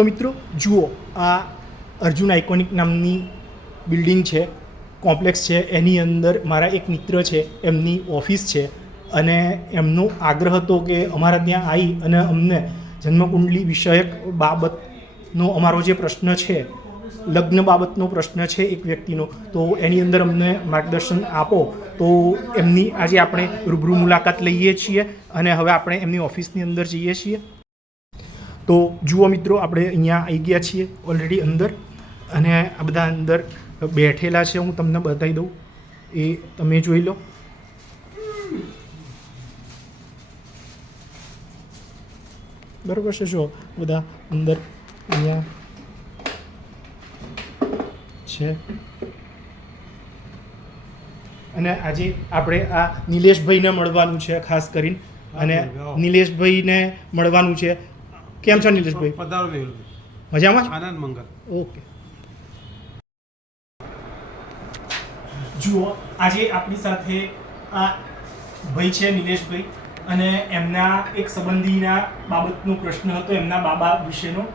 તો મિત્રો જુઓ, આ અર્જુન આઇકોનિક નામની બિલ્ડિંગ છે, કોમ્પ્લેક્સ છે. એની અંદર મારા એક મિત્ર છે, એમની ઓફિસ છે અને એમનો આગ્રહ હતો કે અમારા ત્યાં આવી અને અમને જન્મકુંડલી વિષયક બાબતનો અમારો જે પ્રશ્ન છે, લગ્ન બાબતનો પ્રશ્ન છે એક વ્યક્તિનો, તો એની અંદર અમને માર્ગદર્શન આપો. તો એમની આજે આપણે રૂબરૂ મુલાકાત લઈએ છીએ અને હવે આપણે એમની ઓફિસની અંદર જઈએ છીએ. તો જુઓ મિત્રો, આપણે અહીંયા આવી ગયા છીએ ઓલરેડી અંદર અને આ બધા અંદર બેઠેલા છે. હું તમને બતાવી દઉં, એ તમે જોઈ લો. બરાબર છે, જો બધા અંદર અહીંયા છે. અને આજે આપણે આ નિલેશભાઈને મળવાનું છે ખાસ કરીને, અને નિલેશભાઈને મળવાનું છે. કેમ છો નિલેશભાઈ? મજામાં? આનંદ મંગલ. ઓકે. જુઓ, આજે આપણી સાથે આ ભાઈ છે નિલેશભાઈ, અને એમના એક સંબંધીના બાબતનો પ્રશ્ન હતો, એમના બાબા વિશેનો,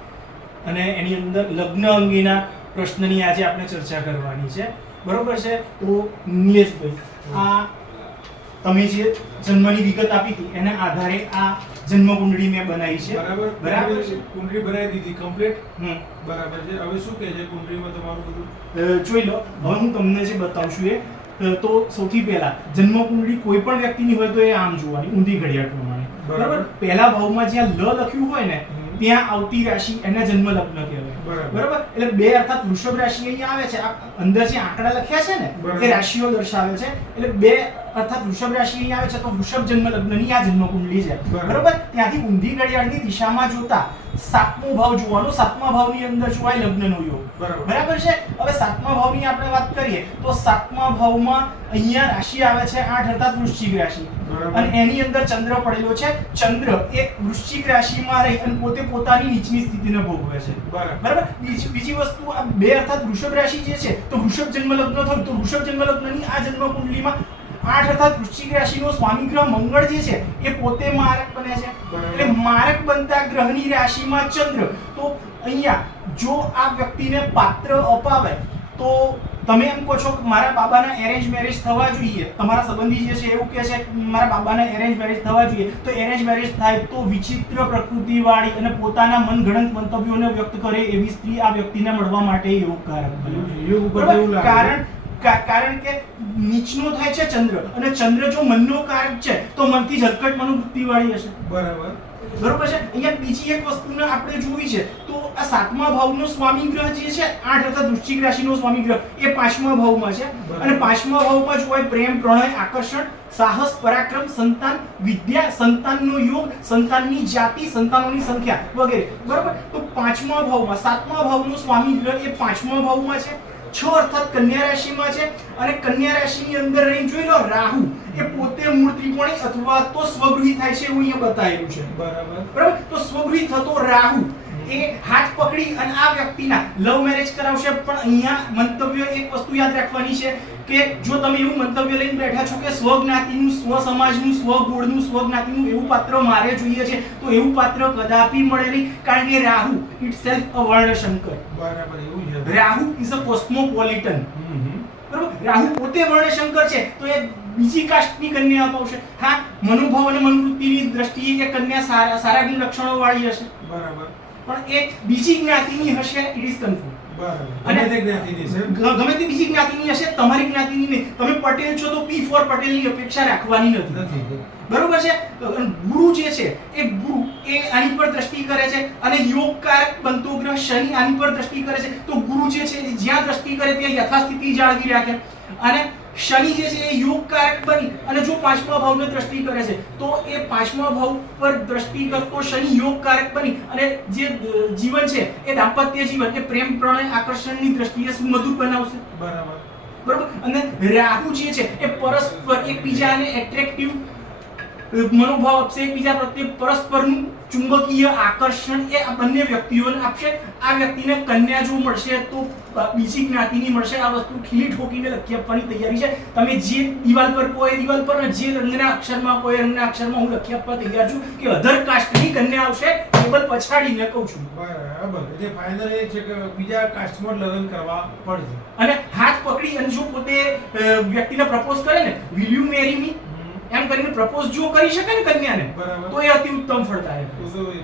અને એની અંદર લગ્ન અંગેના પ્રશ્નની આજે આપણે ચર્ચા કરવાની છે. બરોબર છે? તો નિલેશભાઈ, આ તમે જે જન્મની વિગત આપી હતી એના આધારે આ જન્મ કુંડળી મેં બનાવી છે. બરાબર છે. કુંડળી બનાવી દીધી કમ્પ્લીટ. બરાબર છે. હવે શું કહે છે કુંડળીમાં તમારું બધું? જોઈ લો. હવે હું તમને જે બતાવું છું એ તો સૌથી પહેલા જન્મ કુંડળી કોઈ પણ વ્યક્તિની હોય તો એ આમ જોવાની, ઊંધી ઘડિયાળ પ્રમાણે. બરાબર? પહેલા ભાવમાં જ્યાં લ લખ્યું હોય ને ત્યાં આવતી રાશિ એના જન્મ લગ્ન કહેવાય. બરાબર? એટલે 2 અર્થાત વૃષભ રાશિ અહીંયા આવે છે. અંદર જે આંકડા લખ્યા છે ને એ રાશિઓ દર્શાવે છે. એટલે 2 અર્થાત વૃષભ રાશિ અહીંયા આવે છે તો વૃષભ જન્મ લગ્નની આ જન્મ કુંડળી છે. બરાબર? ત્યાંથી ઊંધી ઘડિયાળની દિશામાં જોતા 7મો ભાવ જોવાનો. 7મા ભાવની અંદર જોવાય લગ્નનો યોગ. બરાબર છે? હવે 7મા ભાવની આપણે વાત કરીએ તો 7મા ભાવમાં અહીંયા રાશિ આવે છે 8 અર્થાત વૃશ્ચિક રાશિ, અને એની અંદર ચંદ્ર પડેલો છે. ચંદ્ર એ વૃશ્ચિક રાશિમાં રહી અને પોતે પોતાની નીચની સ્થિતિને ભોગવે છે. બરાબર? બીજી વસ્તુ, આ 2 અર્થાત વૃષભ રાશિ જે છે તો વૃષભ જન્મ લગ્ન થયું તો વૃષભ જન્મ લગ્નની આ જન્મ કુંડલીમાં 8 અર્થાત વૃશ્ચિક રાશિનો સ્વામી ગ્રહ મંગળ જે છે એ પોતે મારક બને છે. એટલે મારક બનતા ગ્રહની રાશિમાં ચંદ્ર, તો અહીંયા જો આ વ્યક્તિને પાત્ર અપાવે તો તમે એમ કહો છો કે મારા બાબાના એરેન્જ મેરેજ થવા જોઈએ, તમારા સંબંધી જે છે એવું કહે છે કે મારા બાબાના એરેન્જ મેરેજ થવા જોઈએ, તો એરેન્જ મેરેજ થાય તો વિચિત્ર પ્રકૃતિવાળી અને પોતાના મનગણંત મંતવ્યોને વ્યક્ત કરે એવી સ્ત્રી આ વ્યક્તિને મળવા માટે યોગકારક બને. કારણ કે નીચનો થાય છે ચંદ્ર, અને ચંદ્ર જો મનનો કારક છે તો મનથી ઝલકટ મનોવૃત્તિ વાળી હશે. બરોબર છે? અહીંયા બીજી એક વસ્તુને આપણે જોવી છે તો આ 7મા ભાવનો સ્વામી ગ્રહ જે છે 8 અર્થાત વૃશ્ચિક રાશિનો સ્વામી ગ્રહ એ 5મા ભાવમાં છે, અને 5મા ભાવમાં જોવાય પ્રેમ, પ્રણય, આકર્ષણ, સાહસ, પરાક્રમ, સંતાન, વિદ્યા, સંતાનનો યોગ, સંતાનની જાતિ, સંતાનોની સંખ્યા વગેરે. બરોબર? તો 5મા ભાવમાં 7મા ભાવનો સ્વામી ગ્રહ એ 5મા ભાવમાં છે. 6 અર્થાત કન્યા રાશિમાં છે, અને કન્યા રાશિની અંદર રહી જોઈ લો રાહુ એ પોતે મૂળ ત્રિકોણી અથવા તો સ્વગૃહી થાય છે એવું અહીંયા બતાવેલું છે. બરાબર? તો સ્વગૃહી થતો રાહુ એ હાથ પકડી અને આ વ્યક્તિના લવ મેરેજ કરાવશે. પણ અહીંયા મંતવ્ય એક વસ્તુ યાદ રાખવાની છે કે જો તમે એવું મંતવ્ય લઈને બેઠા છો કે સ્વજ્ઞાતિનું, સ્વ સમાજનું, સ્વ કુળનું, સ્વ જ્ઞાતિનું એવું પાત્ર મારે જોઈએ છે, તો એવું પાત્ર કદાપી મળે નહીં, કારણ કે રાહુ ઇટસેલ્ફ અ વર્ણશંકર. બરાબર, એવું છે. Rahu is a cosmopolitan. બરાબર? રાહુ પોતે વર્ણશંકર છે તો એ બીજી કાસ્ટની કન્યા અપાવશે. હા, મનોભાવ અને મનોવૃત્તિની દ્રષ્ટિએ એ કન્યા સારા ગુણ લક્ષણો વાળી હશે. બરાબર. પણ એ બીજી જ્ઞાતિની હશે, ઇટ ઇઝ કન્ફર્મ. અને તે જ્ઞાતિની છે, ગમે તે બીજી જ્ઞાતિની હશે, તમારી જ્ઞાતિની નહીં. તમે પટેલ છો તો પી ફોર પટેલની અપેક્ષા રાખવાની નથી. બરોબર છે? ગુરુ જે છે એ ગુરુ એ આની પર દ્રષ્ટિ કરે છે, અને યોગકારક બનતો ગ્રહ શનિ આની પર દ્રષ્ટિ કરે છે. તો ગુરુ જે છે જ્યાં દ્રષ્ટિ કરે ત્યાં યથાસ્થિતિ જાળવી રાખે, અને શનિ જે છે એ યોગકારક બની અને જો 5મા ભાવને દ્રષ્ટિ કરે છે તો એ 5મા ભાવ પર દ્રષ્ટિ કરતો શનિ યોગકારક બની અને જે જીવન છે એ દાંપત્ય જીવન એ પ્રેમ, પ્રણય, આકર્ષણની દ્રષ્ટિએ સુમધુર બનાવશે. બરાબર? અને રાહુ જે છે એ પરસ્પર એકબીજાને એટ્રેક્ટિવ મનોભાવ આપશે, એકબીજા પ્રત્યે પરસ્પરનું ચુંબકીય આકર્ષણ એ આ બંને વ્યક્તિઓને આપશે. આ વ્યક્તિને કન્યા જો મળશે તો બીજી જ્ઞાતિની મળશે. આ વસ્તુ ખીલી ઠોકીને લખી આપવાની તૈયારી છે. તમે જે દિવાલ પર કહો એ દિવાલ પર, જે રંગના અક્ષરમાં કહો એ રંગના અક્ષરમાં હું લખી આપવા તૈયાર છું કે અધર કાસ્ટની કન્યા આવશે. ટેબલ પછાડીને કહું છું. બરાબર. એટલે ફાઇનલ એ છે કે બીજા કાસ્ટમાં લગ્ન કરવા પડશે. અને હાથ પકડી અને જો પોતે વ્યક્તિને પ્રપોઝ કરે ને, વિલ યુ મેરી મી એમ કરીને પ્રપોઝ જો કરી શકે ને કન્યાને, બરાબર. તો એ અતિ ઉત્તમ ફળ થાય.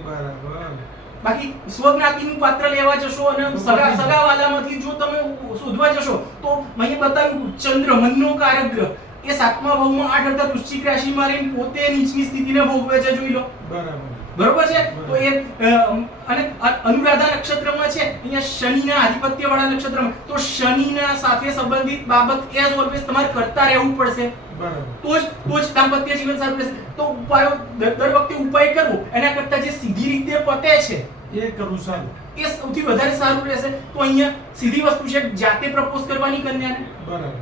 બરાબર. બાકી સ્વજ્ઞાતિનું પાત્ર લેવા જશો અને સગાવાલામાંથી જો તમે શોધવા જશો તો અહીંયા બતાવ્યું ચંદ્ર મનનો કારક ગ્રહ એ 7મા ભાવમાં 8 હતા વૃશ્ચિક રાશિમાં રહીને પોતે નીચની સ્થિતિને ભોગવે છે. જોઈ લો. બરોબર છે. તો એ અને અનુરાધા નક્ષત્રમાં છે, અહીંયા શનિના આધિપત્ય વાળા નક્ષત્રમાં, તો શનિના સાથે સંબંધિત બાબત એઝ ઓલવેઝ તમારે કરતા રહેવું પડશે. તો જ દાંપત્ય જીવન સારું રહેશે. તો ઉપાયો દર વખતે ઉપાય કરવો એના કરતા જે સીધી રીતે પતે છે એ કરવું સારું, એ સૌથી વધારે સારું રહેશે. તો અહીંયા સીધી વસ્તુ છે, જાતે પ્રપોઝ કરવાની કન્યાને. બરાબર.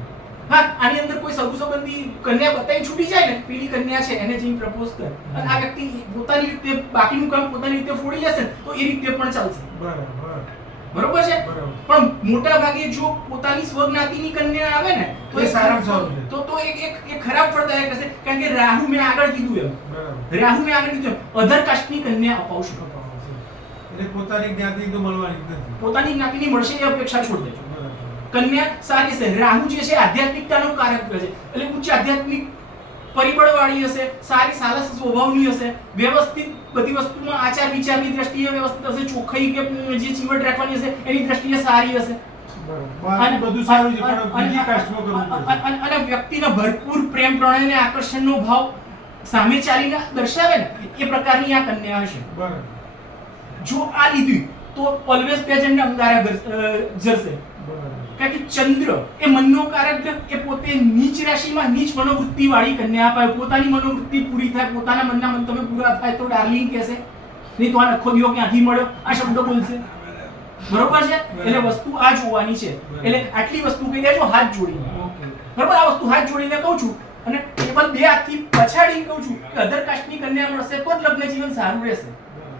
હા, આની અંદર કોઈ સગુ સંબંધી કન્યા બતાવી છૂટી જાય ને, પેલી કન્યા છે એને જઈને પ્રપોઝ કર, અને આ વ્યક્તિ પોતાની રીતે બાકીનું કામ પોતાની રીતે ફોડી લેશે તો એ રીતે પણ ચાલશે. બરોબર છે. પણ મોટા ભાગે જો પોતાની સ્વજ્ઞાતિની કન્યા આવે ને તો એ સારામાં સારું છે. તો એક ખરાબ ફળદાયક હશે. કારણ કે રાહુ મેં આગળ કીધું એમ, અધર કાસ્ટની કન્યા અપાવશે. એટલે પોતાની જ્ઞાતિ તો મળવાની નથી. પોતાની જ્ઞાતિની મળશે એ અપેક્ષા છોડ દેજો. કન્યા સારી છે. રાહુ જે છે આધ્યાત્મિકતાનો કારક ગ્રહ છે, એટલે ઉચ્ચ આધ્યાત્મિક પરિબળ વાળી હશે, સારી સારસ સ્વભાવની હશે, વ્યવસ્થિત બધી વસ્તુમાં આચાર વિચારની દ્રષ્ટિએ વ્યવસ્થિત હશે, ચોખ્ખાઈ કે જે ચીવટ રાખવાની હશે એની દ્રષ્ટિએ સારી હશે. બધું સારું છે, પણ બીજી કાસ્ટમાં કરવું પડશે. અને વ્યક્તિના ભરપૂર પ્રેમ પ્રણય અને આકર્ષણનો ભાવ સામે ચાલીને દર્શાવે ને એ પ્રકારની આ કન્યા હશે. બરાબર. જો આ લીધી તો ઓલવેઝ પેજન્ટ અંગારા જરશે. કારણ કે ચંદ્ર એ મનનો કારક ગ્રહ, એ પોતે નીચ રાશિમાં નીચ મનોવૃત્તિ વાળી કન્યા અપાય. પોતાની મનોવૃત્તિ પૂરી થાય, પોતાના મનના મંતવ્ય પૂરા થાય તો ડાર્લિંગ કહેશે, નહીં તો આ નખો દિયો ક્યાંથી મળ્યો આ શબ્દ બોલશે. બરોબર છે. એટલે વસ્તુ આ જોવાની છે. એટલે આટલી વસ્તુ કહી દેજો હાથ જોડીને. બરોબર. આ વસ્તુ હાથ જોડીને કહું છું અને ટેબલ 2 હાથથી પછાડી કહું છું કે અધર કાસ્ટની કન્યા મળશે તો જ લગ્ન જીવન સારું રહેશે.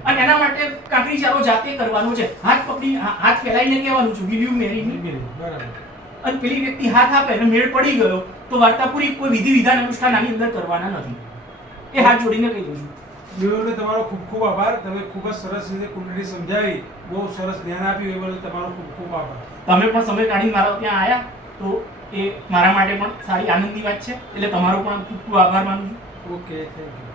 અને એના માટે કાકડી ચારો જાતે કરવાનો છે. હાથ પકડી હાથ ફેલાઈને કહેવાનું છે વિલ યુ મેરી મી. બરાબર. અને પેલી વ્યક્તિ હાથ આપે અને મેળ પડી ગયો તો વાર્તા પૂરી. કોઈ વિધિ વિધાન અનુષ્ઠાન આની અંદર કરવાના નથી. એ હાથ જોડીને કહી દઉં છું. બેઉને તમારો ખૂબ ખૂબ આભાર. તમે ખૂબ જ સરસ રીતે કુંડળી સમજાવી, બહુ સરસ ધ્યાન આપ્યું, એ બદલ તમારો ખૂબ ખૂબ આભાર. તમે પણ સમય કાઢીને મારા ત્યાં આવ્યા તો એ મારા માટે પણ સારી આનંદની વાત છે. એટલે તમારો પણ ખૂબ ખૂબ આભાર માનું છું. Okay, thank you.